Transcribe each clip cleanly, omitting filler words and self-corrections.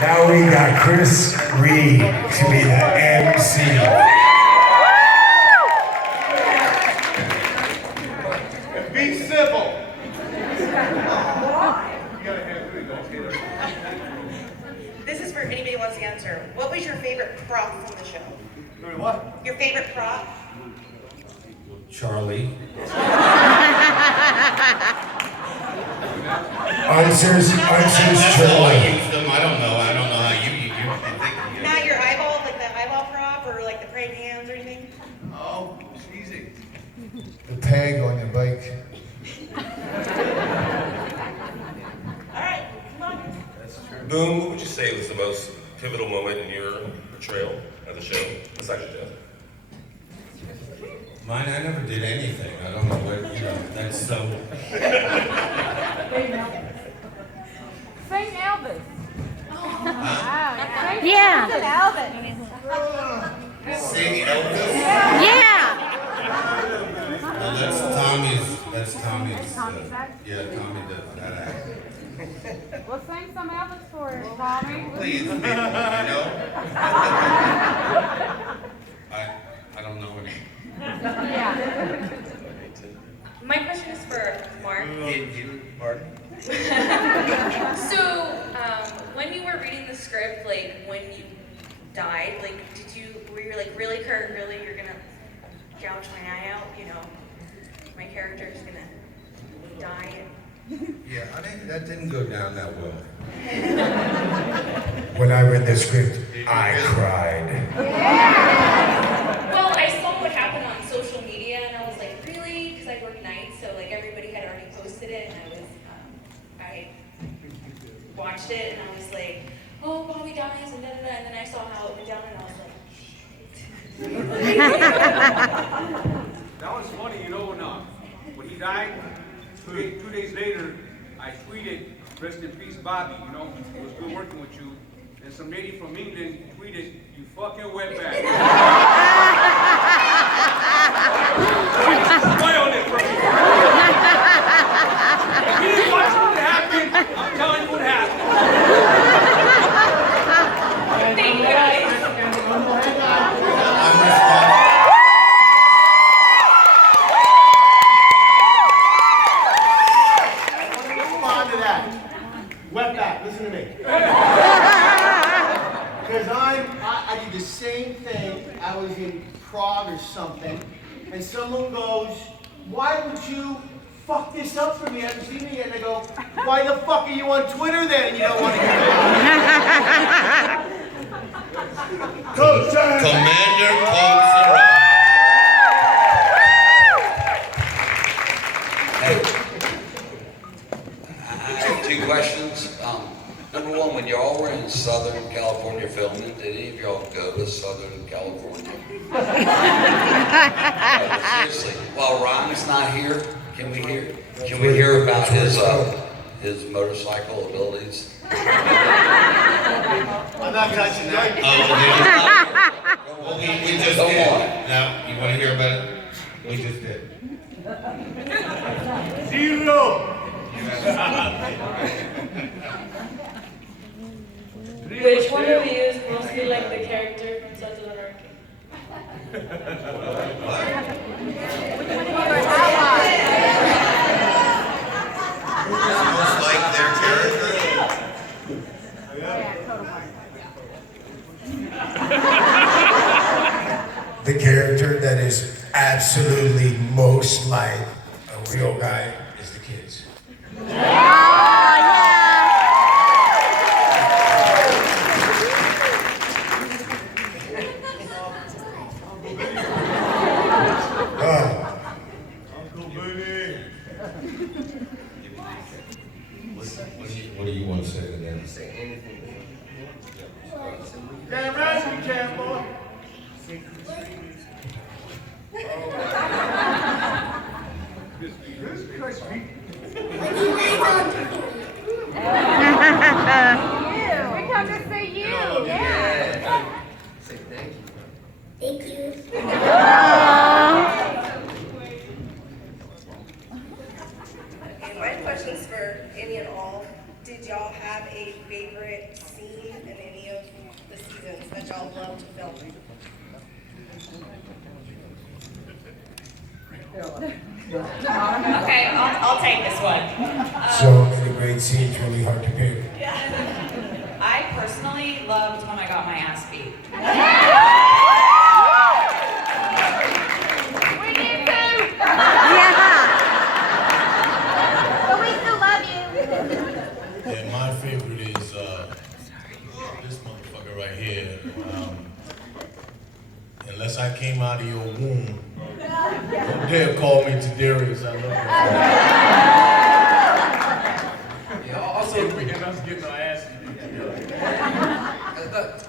Now we got Chris Reed to be the MC. Be civil. This is for if anybody wants to answer. What was your favorite prop from the show? What? Your favorite prop? Charlie. Answers That's how I Charlie. use them. I don't know how you think. Not your eyeball, like the eyeball prop, or like the praying hands or anything? Oh, it's easy. The peg on your bike. All right, come on. That's true. Boom, what would you say was the most pivotal moment in your portrayal of the show, besides your death? Mine, I never did anything. I don't know what, that's so. Sing Elvis. Yeah. Sing Elvis? Yeah. Well, that's Tommy's, yeah, Tommy does that act. Well, sing some Elvis for us, Tommy. Please, people, I don't know any. Yeah. My question is for Mark. Pardon? So, when you were reading the script, like when you died, like were you like, really, Kurt, really, you're gonna gouge my eye out? You know, my character's gonna die. Yeah, that didn't go down that well. When I read the script, I cried. Well, I saw what happened on social media, and I was like, really? Because I work nights, so like everybody had already posted it, and I watched it, and I was like, oh, Bobby dies, and da-da-da, and then I saw how it went down, and I was like, shit. That was funny, when he died, 2 days later, I tweeted, rest in peace, Bobby, it was good working with you. And some lady from England tweeted, you fucking wetback. Spoiled it for me. If you didn't watch what happened, I'm telling you what happened. Thank you, guys. I'm responsible. Respond to that. Wetback, listen to me. Because I did the same thing. I was in Prague or something, and someone goes, why would you fuck this up for me? I haven't seen me yet. And I go, why the fuck are you on Twitter then? And you don't want to hear it. Commander Pokes around. Hey, I have 2 questions. Number one, when y'all were in Southern California filming, did any of y'all go to Southern California? No, but seriously, while Ryan's not here, can we hear about his motorcycle abilities? I'm not touching that. Well, we just Go did. on. Now, you want to hear about it? We just did. 0. Which one of you is mostly like the character from Sons of Anarchy? Almost like their character. The character that is absolutely most like a real guy is the kids. What do you want to say to them? Damn right you can, boy. This crispy. We come to see you. Yeah. Say thank you. Thank you. Okay, my question's for any and all. Did y'all have a favorite scene in any of the seasons that y'all love to film? Okay, I'll take this one. So many great scenes, really hard to pick. I personally loved when I got my ass beat. We do too. Yeah. But we still love you. Yeah, my favorite is this motherfucker right here. Unless I came out of your womb, don't dare call me Tadarius. I love you. Yeah, also, and us getting our asses beat together.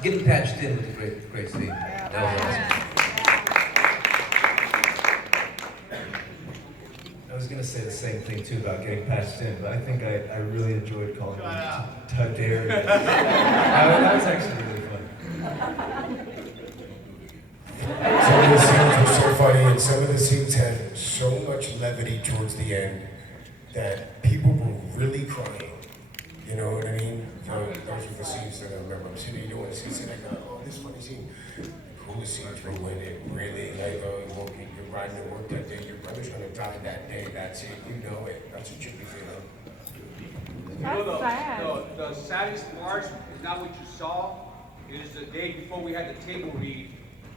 getting patched in was a great scene. That was awesome. I was gonna say the same thing too about getting patched in, but I think I really enjoyed calling him Tadarius. That was actually really fun. Some of the scenes were so funny, and some of the scenes had so much levity towards the end that people were really crying. You know what I mean? Those were the scenes that I remember. I'm sitting here doing a scene, and I go, oh, this funny scene. The coolest scenes were when it really, like, you're riding to work that day, your brother's gonna die that day, that's it, you know it. That's what you'll be feeling. That's sad. The saddest part is not what you saw, it is the day before we had the table read,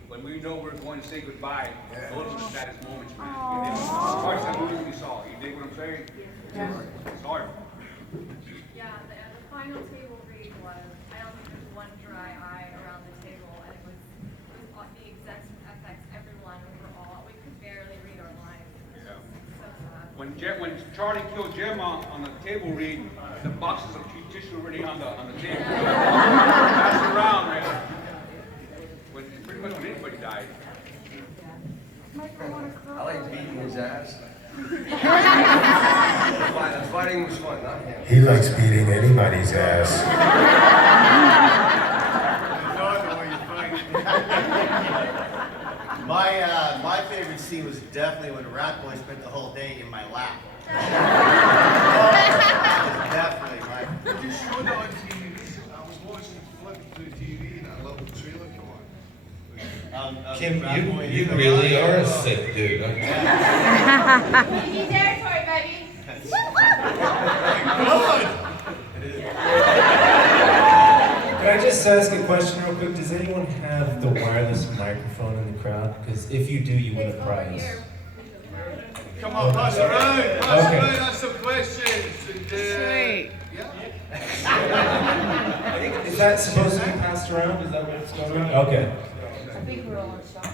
when we know we're going to say goodbye. Those are the saddest moments, man. It's the parts that we really saw. You dig what I'm saying? It's hard. Yeah, the final table read was, I don't think there's one dry eye around the table, and it was the execs from FX, everyone, we could barely read our lines. Yeah. So sad. When Charlie killed Jim on the table read, the boxes of tissue already on the table. Pass it around, man. When pretty much when anybody died. I like beating his ass. The fighting was fun, not him. He likes beating anybody's ass. My favorite scene was definitely when Rat Boy spent the whole day in my lap. Definitely my. You showed that on TV. I was watching, flipping through TV, and I loved the trailer. Come on. Kim, you really are a sick dude. You territory, baby. Can I just ask a question real quick? Does anyone have the wireless microphone in the crowd? Because if you do, you win a prize. Come on, pass around. Pass around. Ask some questions. Sweet. Yeah. Is that supposed to be passed around? Is that what it's going on? Okay. I think we're all on shock.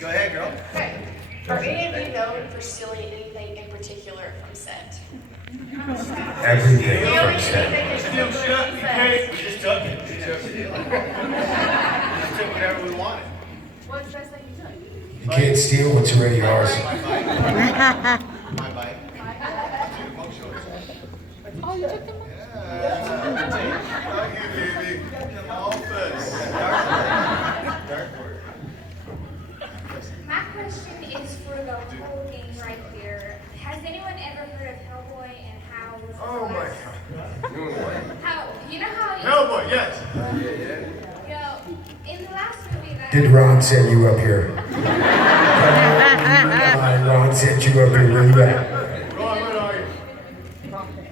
Go ahead, girl. Are any of you known for stealing anything in particular from set? Everything from set. Still shut in case. We just took it. We just took whatever we wanted. What's the best thing you took? You can't steal what's already yours. My bike. Oh, you took them? Thank you, baby. Office. Dartboard. My question is for the whole gang right here. Has anyone ever heard of Hellboy and how? Oh my God. How you know how? Hellboy, yes. You know, in the last movie that. Did Ron send you up here? Ron sent you up here, where you at? Ron, where are you?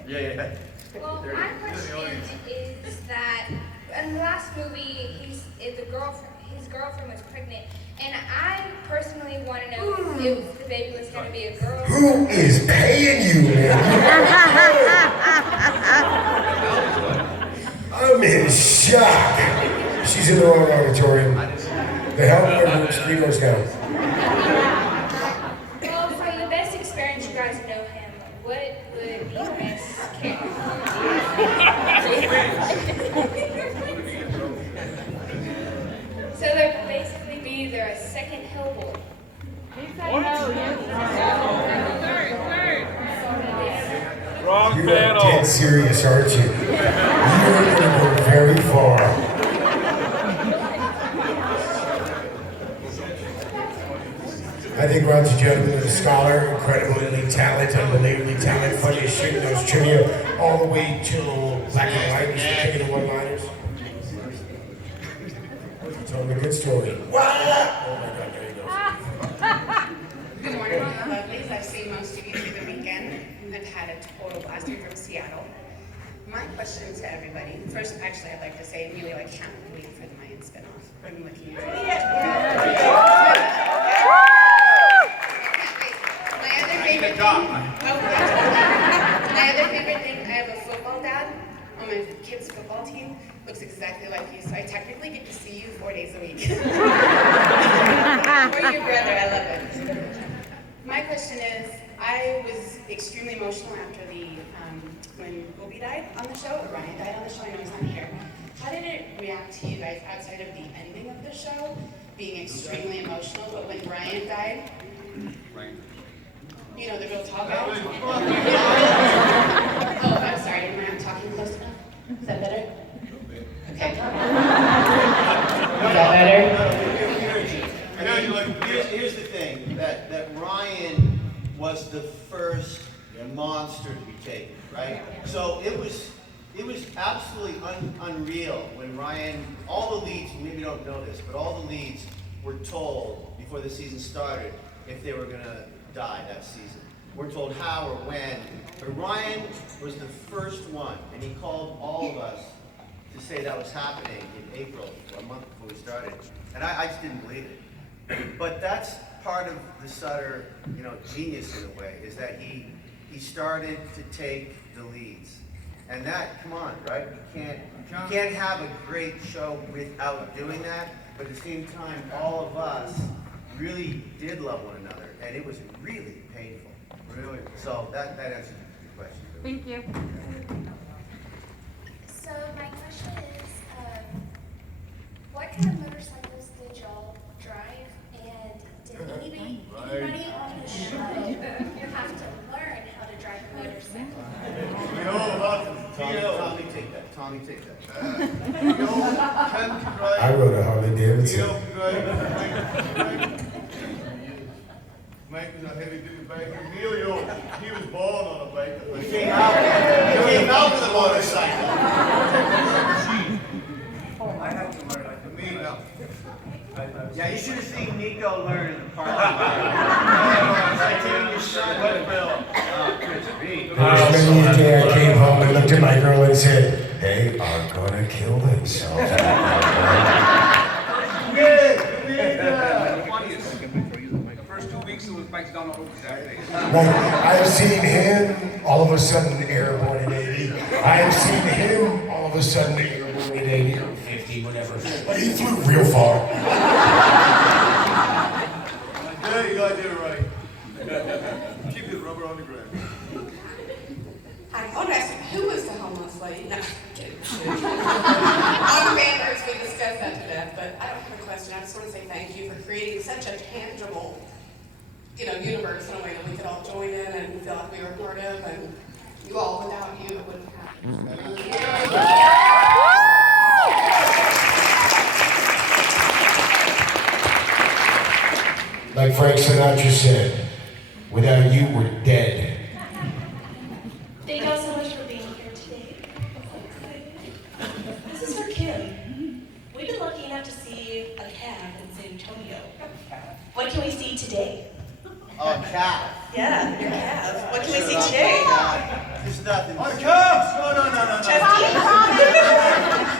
Yeah. Well, my question is that in the last movie, his girlfriend was pregnant, and I personally want to know if the baby was going to be a girl. Who is paying you, man? I'm in shock. She's in the wrong auditorium. The hell room, screen goes down. Well, from the best experience you guys know him, what would be the best character? So there would basically be a second Hellboy. He said no, yes. Wrong You are dead serious, aren't you? You're going to go very far. I think Ron's a gentleman. a scholar, incredibly talented, unbelievably talented, funny as shit, knows trivia, all the way till Black and White, was the king of the one-liners. Tell me a good story. What? Oh my God, there he goes. Good morning, lovelies. I've seen most of you through the weekend. I've had a total blast here from Seattle. My question to everybody, first, actually, I'd like to say, Amelia, I can't wait for the Mayan spinoff. I'm looking at it. My other favorite thing, I have a football dad on my kids' football team. Looks exactly like you, so I technically get to see you 4 days a week. Or your brother, I love it. My question is, I was extremely emotional after when Obi died on the show, or Ryan died on the show, I know he's not here. How did it react to you guys outside of the ending of the show, being extremely emotional, but when Ryan died, you know, the real tall guy? Oh, I'm sorry, am I not talking close enough? Is that better? Okay. Is that better? Here's the thing, that Ryan was the first monster to be taken, right? So it was absolutely unreal when Ryan, all the leads, maybe you don't know this, but all the leads were told before the season started if they were gonna die that season. We're told how or when, but Ryan was the first one, and he called all of us to say that was happening in April, a month before we started, and I just didn't believe it. But that's part of the Sutter, you know, genius in a way, is that he started to take the leads. And that, come on, right? You can't have a great show without doing that, but at the same time, all of us really did love one another, and it was really painful. Really. So that answers your question. Thank you. So my question is, what kind of motorcycles did y'all drive, and did anybody on the show have to learn how to drive a motorcycle? Tommy, take that. Tommy, take that. I rode a Harley Davidson. Mike was a heavy-duty biker. Emilio, he was born on a bike. He came out with a motorcycle. I had to learn like a mean up. Yeah, you should have seen Nico learn in the parking lot. I taking your son with Bill. There's many a day I came home and looked at my girl and said, they are gonna kill themselves. The first 2 weeks it was bikes down the road Saturday. Like, I have seen him all of a sudden airborne in 80. I have seen him all of a sudden airborne in 80 or 50, whatever. But he flew real far. Yeah, you gotta do it right. Keep the rubber on the ground. Hi, I want to ask, who was the homeless lady? No, I'm kidding. On banners, we discussed that to death, but I don't have a question. I just want to say thank you for creating such a tangible, universe in a way that we could all join in and feel like we were part of, and you all, without you, it wouldn't happen. Like Frank Sinatra said, without you, we're dead. Thank y'all so much for being here today. This is for Kim. We've been lucky enough to see a calf in San Antonio. What can we see today? Oh, a calf. Yeah, your calf. What can we see today? There's nothing. Oh, the calves! No.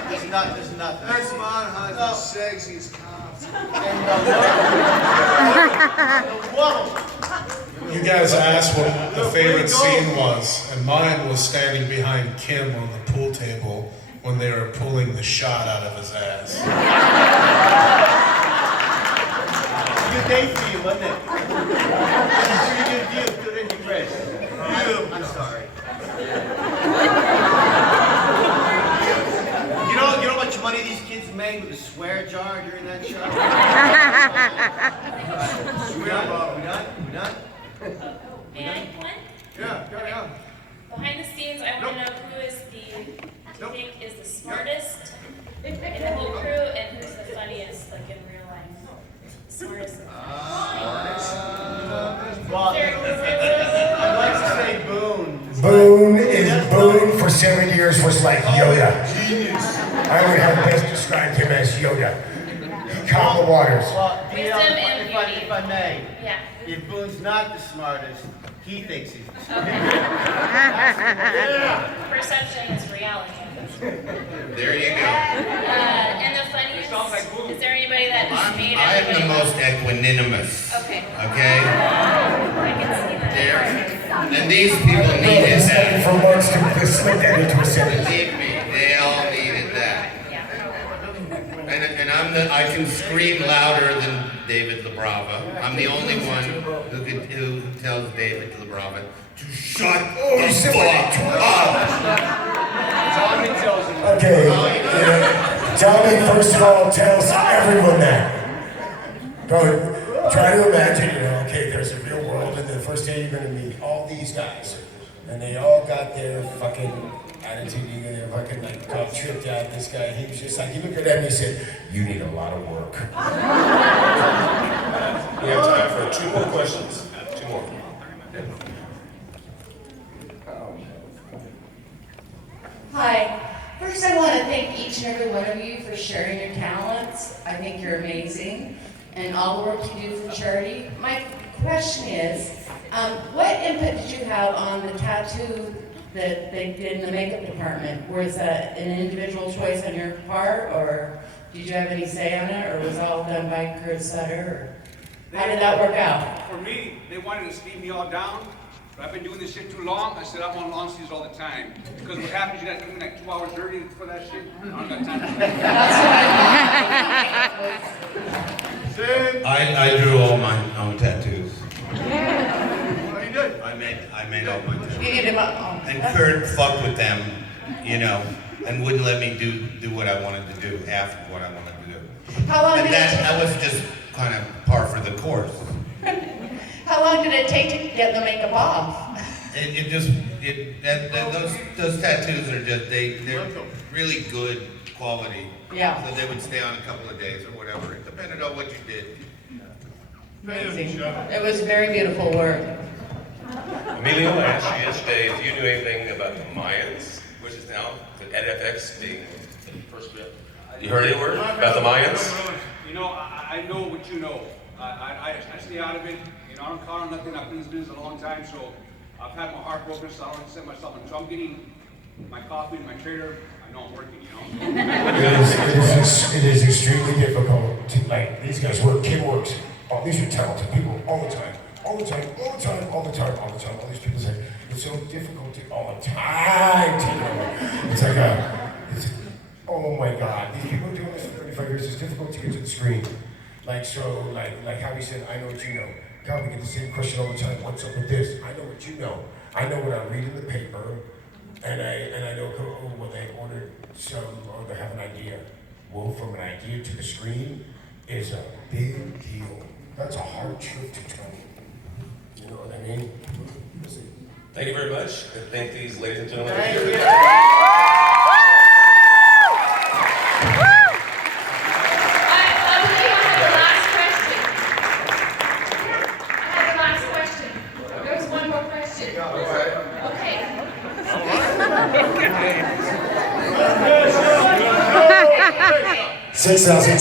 There's nothing. That's mine has the sexiest calves. You guys asked what the favorite scene was, and mine was standing behind Kim on the pool table when they were pulling the shot out of his ass. Good day for you, wasn't it? Pretty good view. Good in your Chris. I'm sorry. You know how much money these kids made with a swear jar during that show? We done? May I, one? Yeah, carry on. Behind the scenes, I want to know who is you think is the smartest in the whole crew, and who's the funniest, like in real life. Smartest. Well, Boone for 7 years was like Yoda. I would have best described him as Yoda. He calmed the waters. Well, Wisdom and beauty. if I may, Yeah. if Boone's not the smartest, he thinks he's the smartest. Perception is reality. There you go. And the funniest, is there anybody that made I am the everybody most equanimous. Okay. Okay? I can see that. There. And these people needed that. For months to slip that into a sentence. Believe me, they all needed that. And I can scream louder than David LaBrava. I'm the only one who tells David LaBrava to shut the fuck up. Okay, Tommy, first of all, tells everyone that. Bro, try to imagine, okay, there's a real world, and the first day you're gonna meet all these guys, and they all got their fucking attitude, and they're fucking like got tripped out. This guy, he was just like, he looked at them and he said, "You need a lot of work." We have time for 2 more questions. 2 more. Hi. First, I want to thank each and every one of you for sharing your talents. I think you're amazing, and all the work you do for charity. My question is, what input did you have on the tattoo that they did in the makeup department? Was that an individual choice on your part, or did you have any say on it, or was it all done by Kurt Sutter? Or how did that work out? For me, they wanted to steam me all down. But I've been doing this shit too long. I said I'm on long sleeves all the time. Because what happens, you gotta come in like 2 hours early for that shit. I don't got time for that. I drew all my own tattoos. What you did? I made all my tattoos. You did my, And Kurt fucked with them, and wouldn't let me do what I wanted to do, half of what I wanted to do. How long And did that was just kind of par for the course. How long did it take to get the makeup off? Those tattoos are just, they're really good quality. Yeah. So they would stay on a couple of days or whatever. It depended on what you did. Amazing. It was very beautiful work. Emilio, I asked you yesterday if you knew anything about the Mayans, which is now the NFX being the first bit. You heard any word about the Mayans? I know what you know. I stay out of it. I don't count on nothing. I've been in this business a long time, so I've had my heart broken, so I don't set myself in. So I'm getting my coffee in my trailer. I know I'm working, It is extremely difficult to, like, these guys work, Kim works, all these are talented people all the time. All the time. All these people say, it's so difficult to, all the time. It's like oh my God, these people are doing this for 35 years, it's difficult to get to the screen. Like how he said, I know what you know. God, we get the same question all the time, what's up with this? I know what you know. I know what I read in the paper, and I know, well, they ordered some, or they have an idea. Well, from an idea to the screen is a big deal. That's a hard truth to tell. You know what I mean? Thank you very much. And thank these ladies and gentlemen. Thank here. There's one more question. Okay. 6,200.